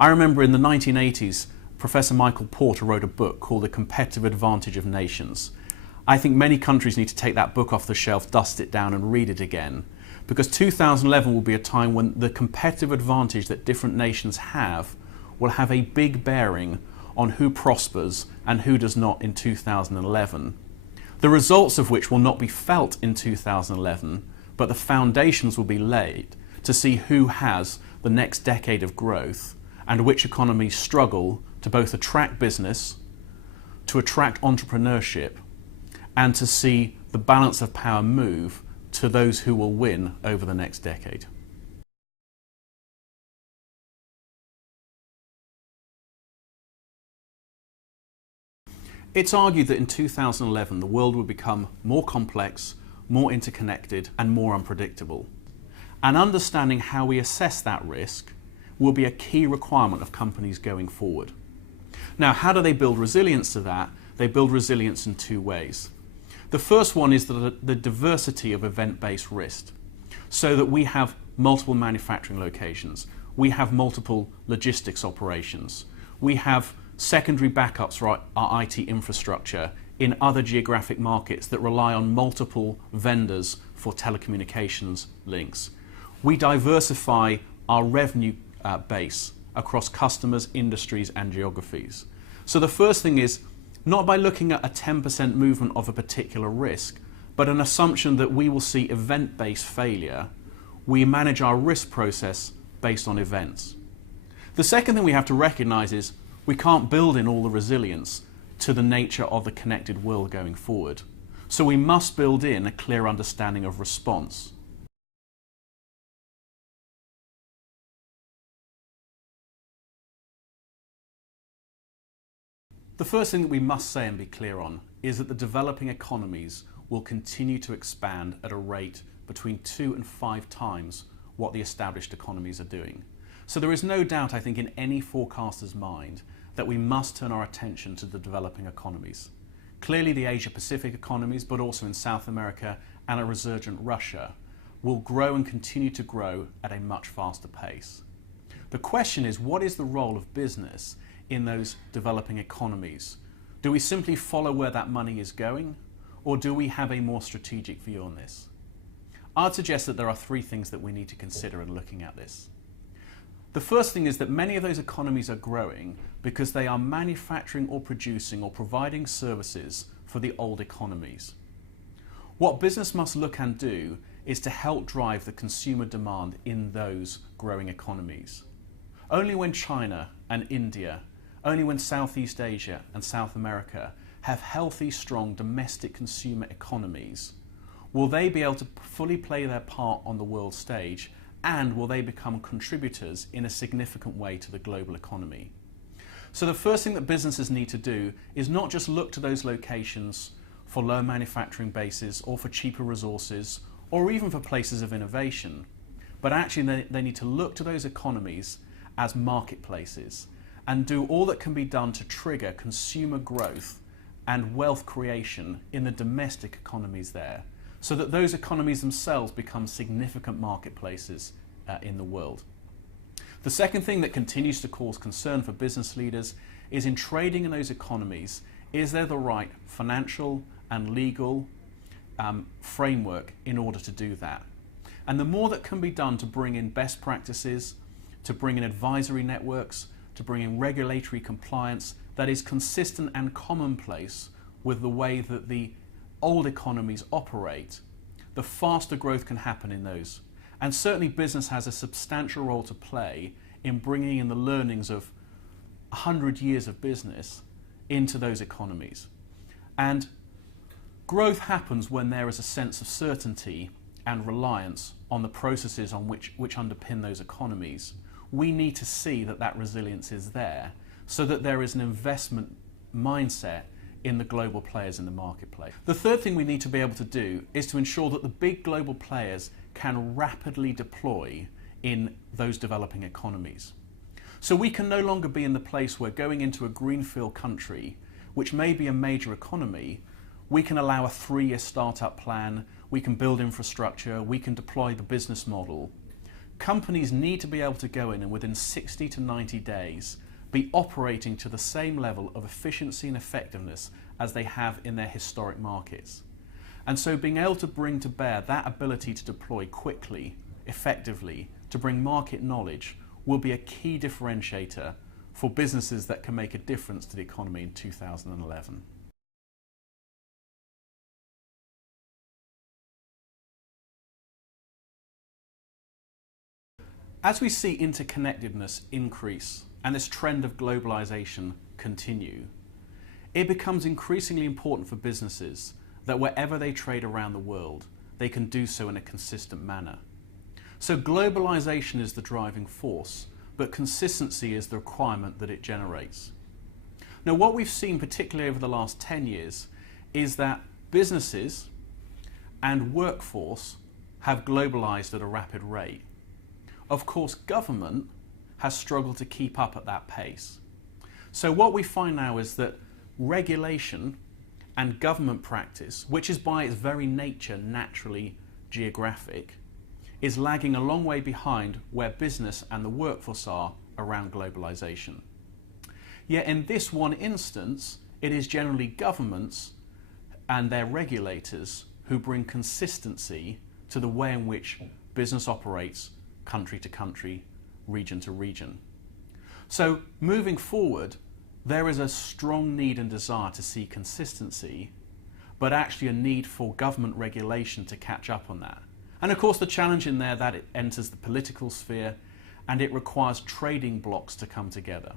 I remember in the 1980s, Professor Michael Porter wrote a book called The Competitive Advantage of Nations. I think many countries need to take that book off the shelf, dust it down and read it again, because 2011 will be a time when the competitive advantage that different nations have will have a big bearing on who prospers and who does not in 2011. The results of which will not be felt in 2011, but the foundations will be laid to see who has the next decade of growth and which economies struggle to both attract business, to attract entrepreneurship, and to see the balance of power move to those who will win over the next decade. It's argued that in 2011 the world will become more complex, more interconnected and more unpredictable. And understanding how we assess that risk will be a key requirement of companies going forward. Now, how do they build resilience to that? They build resilience in two ways. The first one is the diversity of event-based risk, so that we have multiple manufacturing locations, we have multiple logistics operations, we have secondary backups for our IT infrastructure in other geographic markets that rely on multiple vendors for telecommunications links. We diversify our revenue base across customers, industries and geographies. So the first thing is not by looking at a 10% movement of a particular risk, but an assumption that we will see event-based failure. We manage our risk process based on events. The second thing we have to recognize is we can't build in all the resilience to the nature of the connected world going forward. So we must build in a clear understanding of response. The first thing that we must say and be clear on is that the developing economies will continue to expand at a rate between 2 and 5 times what the established economies are doing. So there is no doubt, I think, in any forecaster's mind that we must turn our attention to the developing economies. Clearly the Asia-Pacific economies, but also in South America and a resurgent Russia, will grow and continue to grow at a much faster pace. The question is, what is the role of business in those developing economies? Do we simply follow where that money is going, or do we have a more strategic view on this? I'd suggest that there are 3 things that we need to consider in looking at this. The first thing is that many of those economies are growing because they are manufacturing or producing or providing services for the old economies. What business must look and do is to help drive the consumer demand in those growing economies. Only when China and India, only when Southeast Asia and South America have healthy, strong domestic consumer economies will they be able to fully play their part on the world stage, and will they become contributors in a significant way to the global economy. So the first thing that businesses need to do is not just look to those locations for low manufacturing bases or for cheaper resources or even for places of innovation, but actually they need to look to those economies as marketplaces and do all that can be done to trigger consumer growth and wealth creation in the domestic economies there, so that those economies themselves become significant marketplaces in the world. The second thing that continues to cause concern for business leaders is in trading in those economies, is there the right financial and legal framework in order to do that? And the more that can be done to bring in best practices, to bring in advisory networks, to bring in regulatory compliance that is consistent and commonplace with the way that the old economies operate, the faster growth can happen in those. And certainly business has a substantial role to play in bringing in the learnings of 100 years of business into those economies. And growth happens when there is a sense of certainty and reliance on the processes on which underpin those economies. We need to see that that resilience is there so that there is an investment mindset in the global players in the marketplace. The third thing we need to be able to do is to ensure that the big global players can rapidly deploy in those developing economies. So we can no longer be in the place where going into a greenfield country, which may be a major economy, we can allow a 3-year startup plan, we can build infrastructure, we can deploy the business model. companies need to be able to go in and within 60 to 90 days be operating to the same level of efficiency and effectiveness as they have in their historic markets. And so being able to bring to bear that ability to deploy quickly, effectively, to bring market knowledge will be a key differentiator for businesses that can make a difference to the economy in 2011. As we see interconnectedness increase and this trend of globalization continue, it becomes increasingly important for businesses that wherever they trade around the world, they can do so in a consistent manner. So globalization is the driving force, but consistency is the requirement that it generates. Now, what we've seen particularly over the last 10 years is that businesses and workforce have globalized at a rapid rate. Of course, government has struggled to keep up at that pace. So what we find now is that regulation and government practice, which is by its very nature naturally geographic, is lagging a long way behind where business and the workforce are around globalization. Yet in this one instance, it is generally governments and their regulators who bring consistency to the way in which business operates country to country, region to region. So moving forward, there is a strong need and desire to see consistency, but actually a need for government regulation to catch up on that. And of course the challenge in there that it enters the political sphere and it requires trading blocks to come together.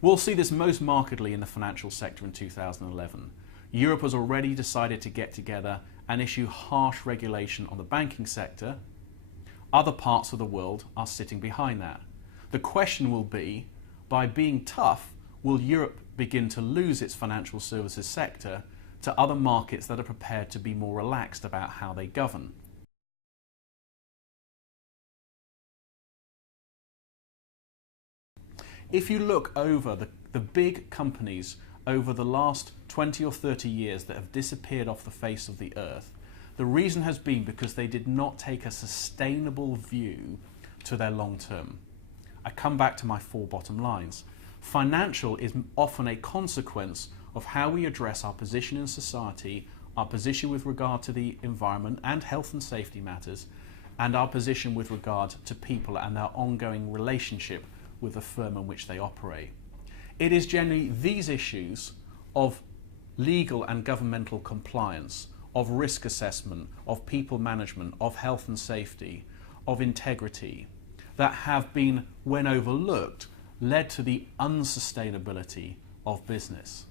We'll see this most markedly in the financial sector in 2011. Europe has already decided to get together and issue harsh regulation on the banking sector. Other parts of the world are sitting behind that. The question will be, by being tough, will Europe begin to lose its financial services sector to other markets that are prepared to be more relaxed about how they govern? If you look over the big companies over the last 20 or 30 years that have disappeared off the face of the earth, the reason has been because they did not take a sustainable view to their long term. I come back to my 4 bottom lines. Financial is often a consequence of how we address our position in society, our position with regard to the environment and health and safety matters, and our position with regard to people and their ongoing relationship with the firm in which they operate. It is generally these issues of legal and governmental compliance, of risk assessment, of people management, of health and safety, of integrity, that have been, when overlooked, led to the unsustainability of business.